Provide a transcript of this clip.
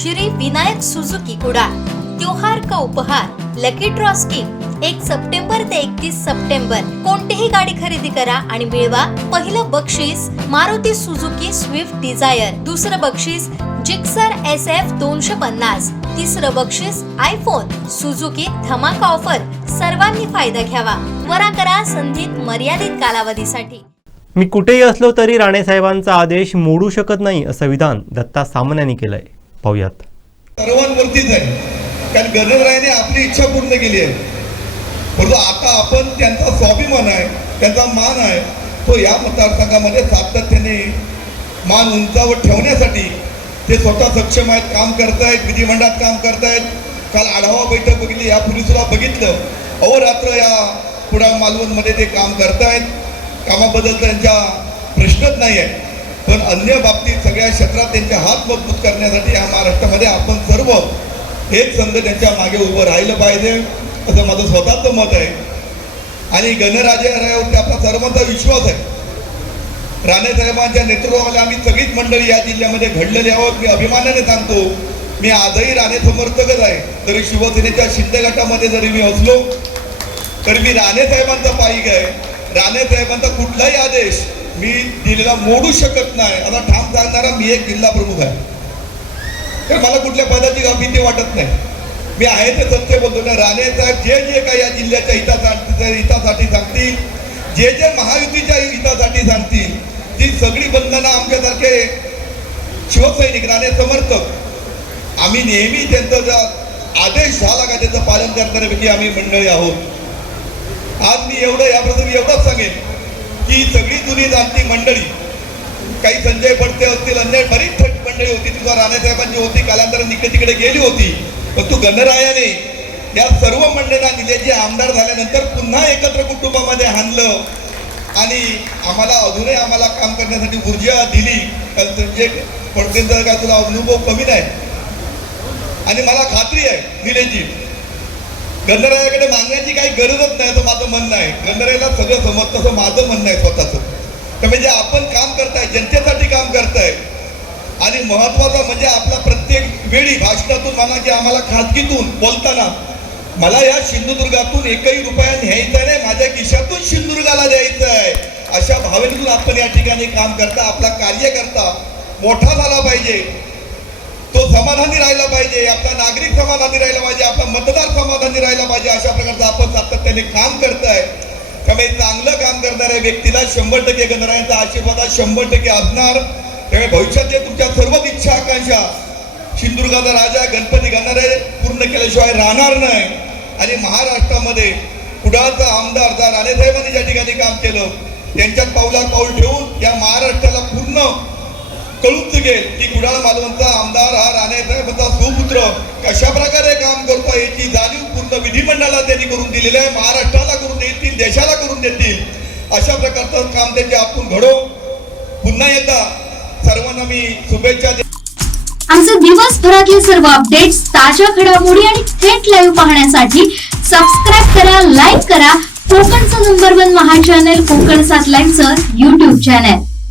Shri Vinayak Suzuki Kudal त्योहार का उपहार लकी ड्रॉ स्कीम एक सप्टेंबर ते एकतीस सप्टेंबर. कोणतीही गाडी खरेदी करा आणि मिळवा पहिलं बक्षीस मारुती सुझुकी स्विफ्ट डिझायर दुसरं बक्षीस जिक्सर एस एफ दोनशे पन्नास. तिसरं बक्षीस आयफोन सुझुकी धमाका ऑफर सर्वांनी फायदा घ्यावा. त्वरा करा संधीत मर्यादित कालावधीसाठी. मी कुठेही असलो तरी राणेसाहेबांचा आदेश मोडू शकत नाही असं विधान दत्ता सामन्यांनी केलंय. पाहूयात. सर्वांवरतीच आहे कारण गणरायाने आपली इच्छा पूर्ण केली आहे. परंतु आता आपण त्यांचा स्वाभिमान आहे त्यांचा मान आहे तो या मतदारसंघामध्ये सातत्याने मान उंचावर ठेवण्यासाठी ते स्वतः सक्षम आहेत काम करतायत विधिमंडळात काम करतायत. काल आढावा बैठक बघितली यापूर्वी सुद्धा बघितलं. अहोरात्र या कुडाळ मालवणमध्ये ते काम करतायत. कामाबद्दल त्यांच्या प्रश्नच नाही आहे पण अन्य बाबतीत सगळ्या क्षेत्रात त्यांचे हात मजबूत करण्यासाठी या महाराष्ट्रामध्ये आपण सर्व एक संघ त्यांच्या मागे उभं राहिलं पाहिजे असं माझं स्वतःचं मत आहे. आणि गणराजावरती आपला सर्वांचा विश्वास आहे. राणे साहेबांच्या नेतृत्वामध्ये आम्ही सगळीच मंडळी या जिल्ह्यामध्ये घडलेली आहोत. मी अभिमानाने सांगतो मी आजही राणे समर्थकच आहे. तरी शिवसेनेच्या शिंदे गटामध्ये जरी मी असलो तरी मी राणे साहेबांचा पाईक आहे. राणे साहेबांचा कुठलाही आदेश मी दिलेला मोडू शकत नाही. आता ठाम सांगणारा मी एक जिल्हा प्रमुख आहे. तर मला कुठल्या पदाची का भीती वाटत नाही. मी आहे ते सत्य बोलतो. ना राणे साहेब जे जे काही या जिल्ह्याच्या हितासाठी हितासाठी सांगतील जे जे महायुतीच्या हितासाठी सांगतील ती सगळी बंधनं आमच्यासारखे शिवसैनिक राणे समर्थक. आम्ही नेहमी त्यांचा आदेश झाला का त्याचं पालन करणाऱ्यापैकी आम्ही मंडळी आहोत. आज मी एवढं या प्रसंगी एवढंच सांगेन की सगळी जुनी जाणती मंडळी काही संजय पडते असतील अन्य बरीच मंडळी होती तुझा राणेसाहेबांची होती कालांतर इकडे तिकडे गेली होती पण तू गणरायाने या सर्व मंडळांना दिले जे आमदार झाल्यानंतर पुन्हा एकत्र कुटुंबामध्ये आणलं आणि आम्हाला अजूनही आम्हाला काम करण्यासाठी ऊर्जा दिली. कारण संजय पडतेंचा का तुला अनुभव कमी नाही. आणि मला खात्री आहे निलेशजी गंधरायाकडे मागण्याची काही गरजच नाही असं माझं म्हणणं आहे. गंधरायाला सगळं समजतं असं माझं म्हणणं आहे स्वतःचं. तर म्हणजे आपण काम करताय जनतेसाठी काम करताय. आणि महत्वाचं म्हणजे आपला प्रत्येक वेळी भाषणातून म्हणा की आम्हाला खाजगीतून बोलताना मला या सिंधुदुर्गातून एकही रुपया न्यायचा नाही माझ्या खिशातून सिंधुदुर्गाला द्यायचं आहे. अशा भावनेतून आपण या ठिकाणी काम करता आपला कार्य करता मोठा झाला पाहिजे. तो समाधानी राहिला पाहिजे आपला त्यामुळे चांगलं काम करणाऱ्या व्यक्तीला शंभर टक्के गणरायांचा आशीर्वाद शंभर टक्के असणार त्यामुळे भविष्यात जे तुमच्या सर्वच इच्छा आकांक्षा सिंधुदुर्गाचा राजा गणपती गणराय पूर्ण केल्याशिवाय राहणार नाही. आणि महाराष्ट्रामध्ये कुडाळचा आमदार जा राणेसाहेबांनी ज्या ठिकाणी काम केलं त्यांच्यात पावला पाऊल ठेवून या महाराष्ट्राला पूर्ण कळून चुकेल की कुडाळ मालवणचा आमदार हा राणेसाहेबांचा सुपुत्र कशा प्रकारे काम करतो याची जाणीव पूर्ण विधिमंडळाला त्यांनी करून दिलेली आहे. महाराष्ट्राला करून देशाला करून देतील. अशा प्रकारचं काम त्यांचे आपण घडो पुन्हा एकदा सर्वांना मी शुभेच्छा दे आमचे दिवसभरातील सर्व अपडेट्स ताज्या घडामोडी आणि थेट लाईव्ह पाहण्यासाठी सबस्क्राईब करा लाईक करा. कोकणचं नंबर वन महा चॅनल कोकण सात लाईनचं युट्यूब चॅनल